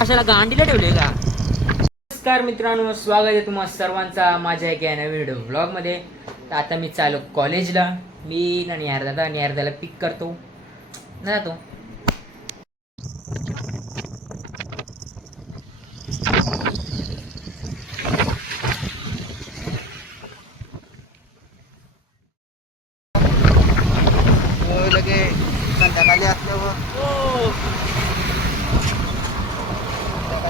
कशाला गांडीला ठेवले का? नमस्कार मित्रांनो, स्वागत आहे तुम्हा सर्वांचा माझ्या एका नवीन व्हिडिओ ब्लॉगमध्ये. तर आता मी चालू कॉलेजला. मी निहारदाला पिक करतो जातो.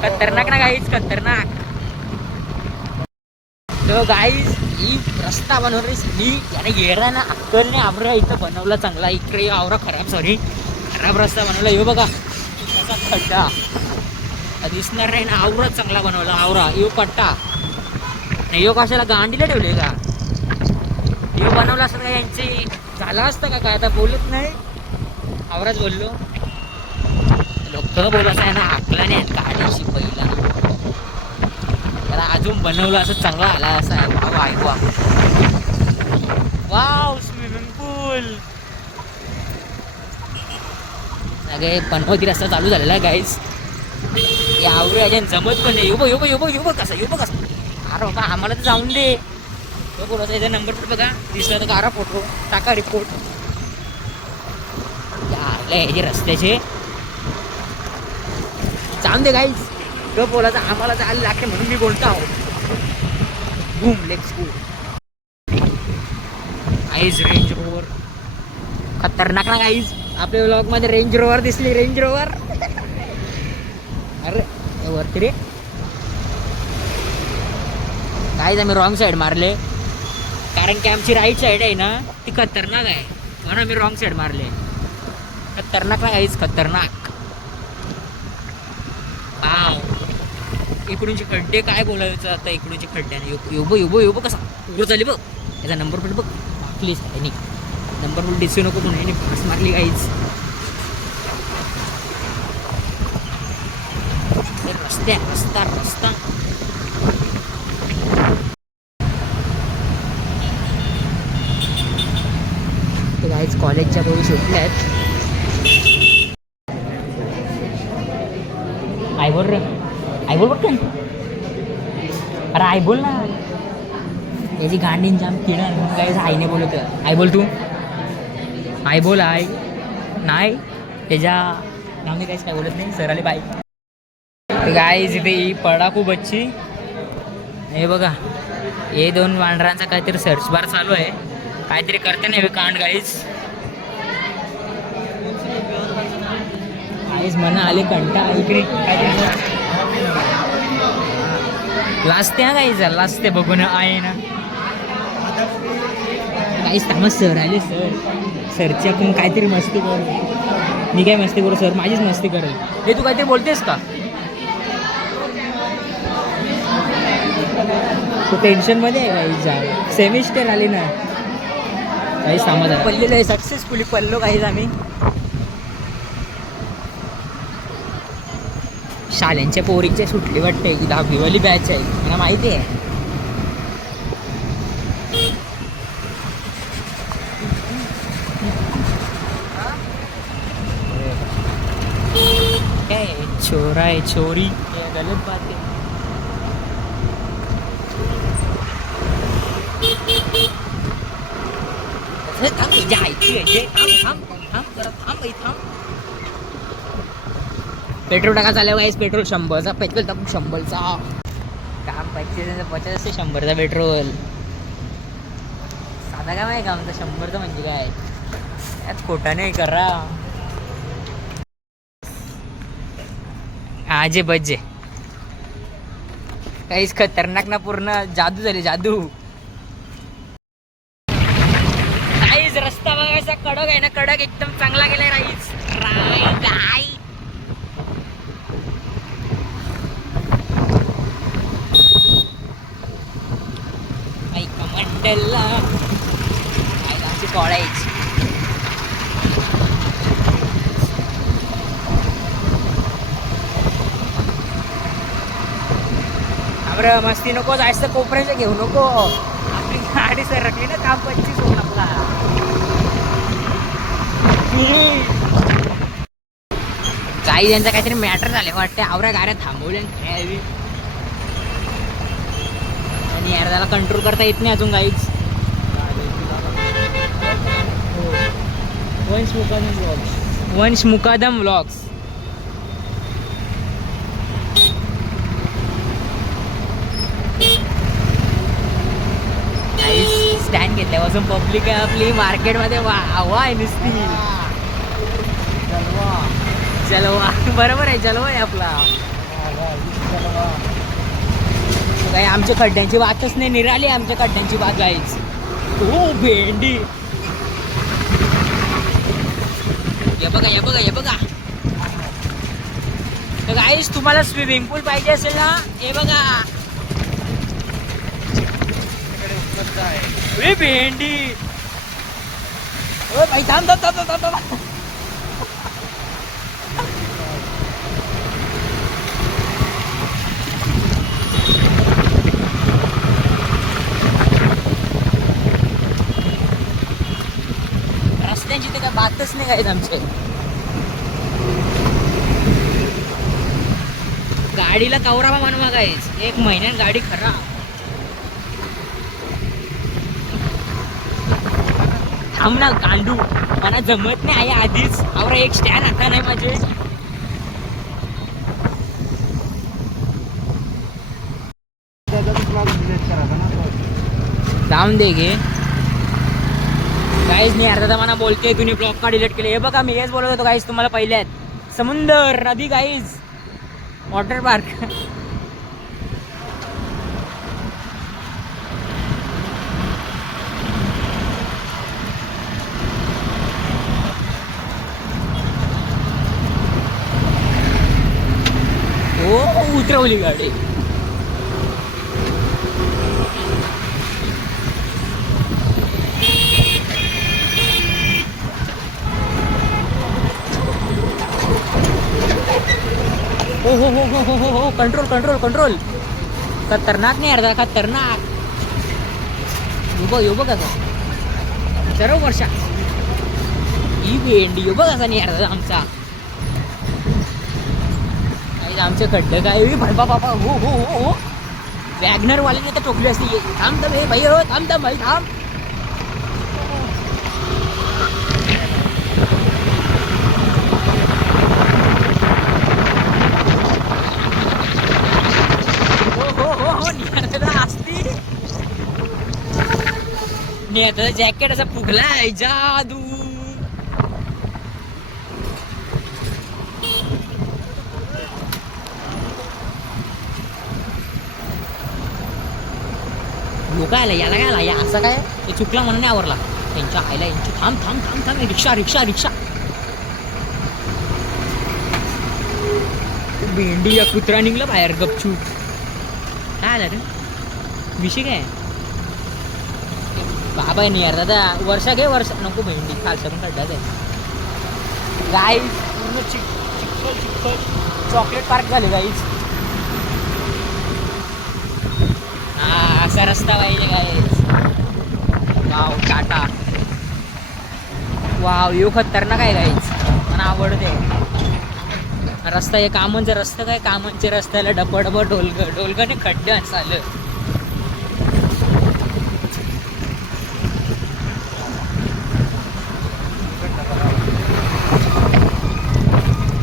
खतरनाक ना गाईज, खतरनाक. तो गाईज ही रस्ता बनवली याने गेला ना अक्कलने. आवरा इथं बनवला चांगला, इकडे आवरा खराब रस्ता बनवला. यो बघा कसा खड्डा दिसणार नाही ना. आवरा चांगला बनवला, आवरा. यो पट्टा यो कशाला गांडीला ठेवले का? यो बनवला असं का यांची झाला असतं का काय? आता बोलत नाही, आवराच बोललो. लोक बोलायचं आहे ना, आकला नाही काढायची पहिला. त्याला अजून बनवलं असं चांगला आला असं आहे. वाव स्विमिंग पूल. सगळे बनवती रस्ता चालू झालेला आहे गाईज. यावर अजून जमत पण नाही. युब कसं अरे बाबा आम्हाला तर जाऊन दे. तो बोलायचा याचा नंबर पण बघा दिसला तर कारा फोटो टाका, रिपोर्ट. याचे रस्त्याचे जाऊन दे गाईज. तो बोलायचा आम्हाला जायला लागते म्हणून मी बोलतो आहो. Boom let's go. Guys range rover खतरनाक ना गाईज. आपल्या व्लॉग मध्ये रेंज रोवर दिसली, रेंज रोवर. अरे वरती रे गाईज. आम्ही रॉंग साईड मारले कारण की आमची राईट साईड आहे ना ती खतरनाक आहे, म्हणून आम्ही रॉंग साईड मारले. खतरनाक ना गाईज, खतरनाक. इकडूनचे खड्डे काय बोलायचं आता. इकडूनचे खड्ड्याने युबो कसा उभं झाली बघ. याचा नंबर प्लेट बघ प्लीज. नाही नंबर प्लेट दिसू नको म्हणून फास मारली गाईज. रस्ता गाईज कॉलेजच्या बोली सुटल्या आहेत. आई बोल पटकन. अरे आई बोल ना. याची गांडीन जाम किडा काय आईने बोलत. आई बोल तू. आई बोल. आई नाही त्याच्या आम्ही काहीच काय बोलत नाही. सर आले बाई. गाईज इथे ही पडाकू बच्ची. हे बघा हे दोन वांढरांचा काहीतरी सर्च बार चालू आहे. काहीतरी करते नाही कांड गाईज. गाईज म्हणा आले कंटा इकडे काहीतरी लाजते. हा गाईज लाजते बघून आहे ना. गाईज थांबा, सर आले. सरची आपण काहीतरी मस्ती करू. मी काय मस्ती करू, सर माझीच मस्ती करेल. हे तू काहीतरी बोलतेस का? तू टेन्शनमध्ये आहे गाईज. सेमिस्टर आली ना काही सामाज पडलेलं आहे. सक्सेसफुली पडलो काहीच आम्ही. शाळेंच्या पोरींच्या सुटली वाटते की 10वीवाली बॅच आहे, मला माहिती आहे. काय छोरा आहे छोरी, गलत बात आहे. पेट्रोल टाका चालू गाईस. पेट्रोल 100चा. पेट्रोल टाकू 100चा. काम 50 100चा पेट्रोल. साधा काम आहे का आमचा 100चा म्हणजे काय? यात खोटा नाही करा. आजे बज्जे काहीच खतरनाक ना. पूर्ण जादू झाली, जादू. काहीच रस्ता बघायचा कडक आहे ना, कडक एकदम चांगला गेलाय राईस. मंडलला आमची कॉलेज. अरे मस्ती नको, जायचं कोपऱ्याचं घेऊ नको. आपली गाडी सरकली ना काम 25 होऊन आपला. गाई यांचा काहीतरी मॅटर झाले वाटते. आवऱ्या गाऱ्या थांबवल्या आणि यार त्याला कंट्रोल करता येत नाही अजून गाईच. वंश मुकादम व्लॉग्स. स्टँड घेतल्यापासून पब्लिक आहे आपली मार्केटमध्ये हवा आहे नुसती. जलवा बरोबर आहे, जलवा आहे आपला. काही आमच्या खड्ड्यांची बातच नाही निराली. आमच्या खड्ड्यांची बात गाईच. हो भेंडी हे बघा हे बघा हे बघा. तर गाईस तुम्हाला स्विमिंग पूल पाहिजे असेल ना, हे बघा भेंडी. ओ भाई थांब थांब थांब थांब थांब. रस्त्यांची ते काय बातच नाही काय आमचे. गाडीला कवरावा म्हणून गाईस. 1 महिन्यात गाडी खराब. थांब ना गांडू, मला जमत नाही आहे आधीच. आवरा एक स्टँड आता नाही माझे. जाऊन दे गे गाईज. नाही अर्धा मला बोलते तुम्ही ब्लॉग का डिलीट केले. हे बघा मी हेच बोलत होतो गाईज तुम्हाला पहिल्यात. समुंदर नदी गाईज, वॉटर पार्क. हो उतरवली गाडी. हो हो हो हो हो हो हो. Control control control. खतरनाक नाही अर्धा खतरनाक. यो बघ असं सर्व वर्षा ही भेंडी यो बघ असा नाही अर्धा आमचा. आमचे खड्डे काय भरपा बापा. हो हो हो हो. वॅगनर वाल्याने तर टोकली असते. थांब थांब हे भाई. हो थांब थांब भाई थांब. आता जॅकेट असा फुगलाय जादू. लोक आला याला काय आला या असं काय ते चुकला म्हणून नाही आवरला त्यांच्या आईला. यांची थांब थांब थांब थांब. रिक्षा रिक्षा रिक्षा. भेंडी या कुत्रा निघला बाहेर गपचूप. काय आलं रे विषय काय बाबा नाही यार दादा. वर्षा घे वर्षा नको. भेंडी खालसरून खड्ड्यात आहे गाईज. पूर्ण चिखल चिखल चॉकलेट पार्क झाले गाईज. हा असा रस्ता पाहिजे गाईज. वाव टाटा. वाव यो खतरनाक आहे गाईज. मला आवडते रस्ता. हे कामांचा रस्ता काय कामांच्या रस्त्याला डपडप ढोलकाने खड्डे चाललं.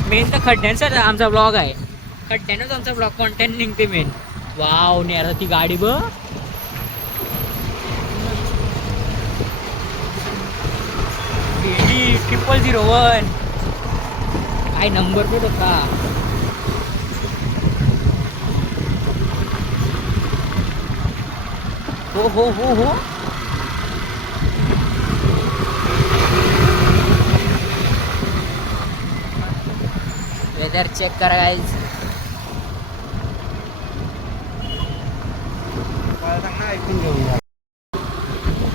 मेन तर खड्ड्यांचाच आमचा ब्लॉग आहे. खड्ड्यानंच आमचा ब्लॉग कॉन्टेंट निघते मेन. वाव नाही आता ती गाडी बघ. भेंडी 0001 काय नंबर प्लेट होता. हो हो हो हो. वेदर चेक करा गाईज.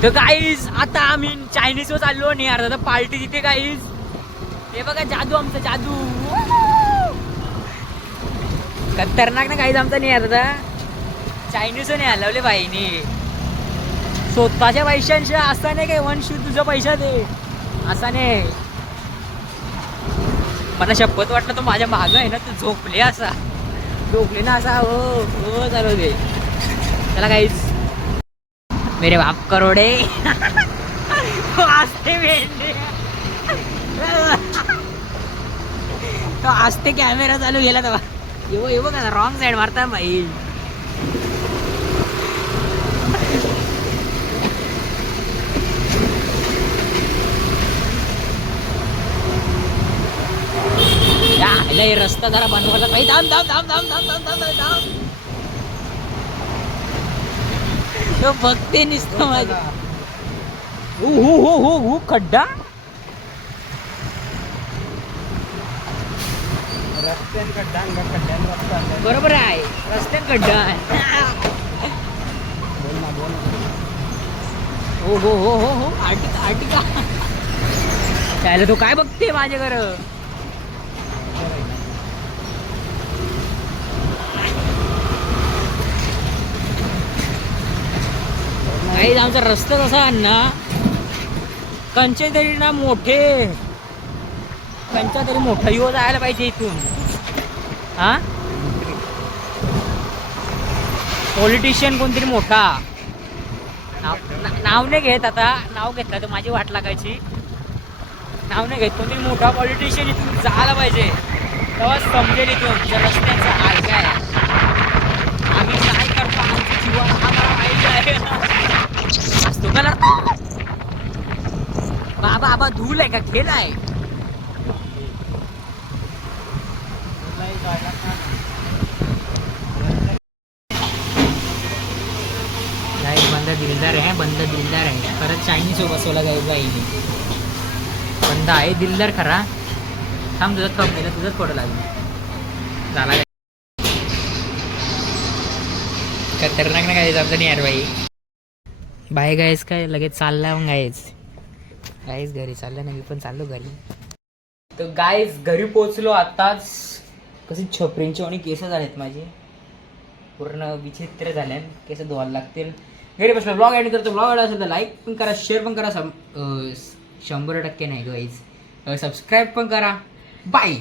तर गाईज आता आम्ही चायनीज वर चाललो नाही यार दादा. पार्टी तिथे गाईज. हे बघा जादू आमचा जादू. खतरनाक ना गाईज आमचा नाही यार दादा. चायनीज नाही हलवले बाईनी स्वतःच्या पैशांच्या. असा नाही काय वंश तुझा पैसा दे असा नाही. मला शपथ वाटलं तो माझ्या मागं आहे ना, तू झोपले ना असा हो हो चालू दे. चला काहीच मेरे बाप करोडे आस्ते मेंढे तो आस्ते कॅमेरा चालू गेला तेव्हा. येऊ का रॉंग साईड मारता बाई. रस्ता जरा बनवायला पाहिजे. तो बघते निसतो माझा. हो खड्डा बरोबर आहे. रस्त्यात खड्डा हो आर्टिका त्याला तो काय बघते माझ्या घर. आमचा रस्ता कसा ना कंचे तरी ना मोठे कंचा तरी मोठा युवा जायला पाहिजे इथून. हा पॉलिटिशियन कोणतरी मोठा नाव नाही घेत. आता नाव घेतलं तर माझी वाट लागायची. नाव नाही घेत. कोणतरी मोठा पॉलिटिशियन इथून जायला पाहिजे तेव्हा समजेल इथून रस्त्याचा हाल काय. आम्ही काय करतो आमच्या जीवन आम्हाला माहिती आहे. असतो का बाबा धूल आहे का खेळ आहे. बंद दिलदार आहे परत चायनीज बसवला गाईने. बंद आहे दिलदार खरा. थांब तुझं थप नाही तुझंच फोटो लागेल झाला. खतरनाक ना काय आमचं नाही यार बाई. बाय गायस काय लगेच चालला मग गायस घरी चाललं ना. मी पण चाललो घरी. तर गायस घरी पोचलो आताच. कशी छपरींची आणि केस झालेत माझे पूर्ण विचित्र झाले. केस धुवायला लागतील. घरी बसलो ब्लॉग एंड करतो. ब्लॉग आवडला असेल तर लाईक पण करा शेअर पण करा. 100% नाही गाईज सबस्क्राईब पण करा. बाय.